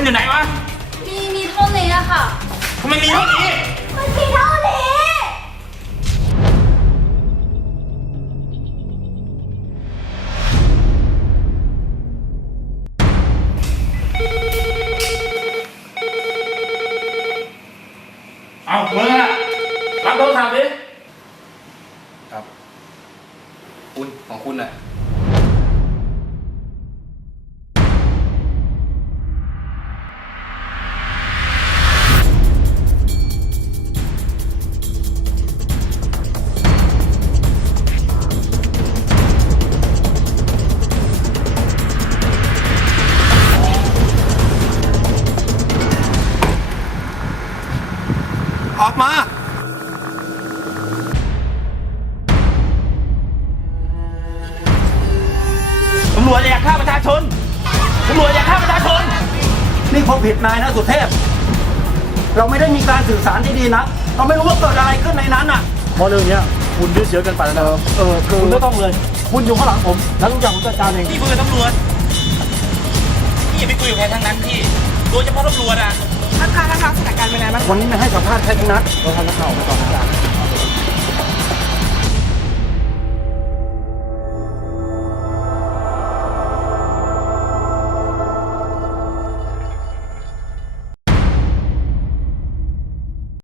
นอยู่ไหนวะมีมีเท่านี้อะค่ะ ทำไมมีเท่านี้ มันมีเท่านี้ เอามึงอะรับโทรศัพท์ดิ ครับ คุณของคุณน่ะ ออกมา ตำรวจอยากฆ่าประชาชน ตำรวจอยากฆ่าประชาชน นี่ผมผิดนายนะสุเทพ เราไม่ได้มีการสื่อสารที่ดีนะ เราไม่รู้ว่าเกิดอะไรขึ้นในนั้นอะ เพราะเรื่องเนี้ยคุณยืดเยื้อเกันไปแล้วนะครับเออคือคุณไม่ต้องเลย คุณอยู่ข้างหลังผม แล้วทุกอย่างผมจัดการเอง พี่คุยกับตำรวจ พี่อย่าไปคุยกับใครทั้งนั้นพี่ โดยเฉพาะตำรวจอะ นักข่านักข่สถานการณ์เป็นไงบ้างวันนี้มาให้สัมภาษณ์ใครทั้งนั้นเราทำนักข่าวมาต่อนะครั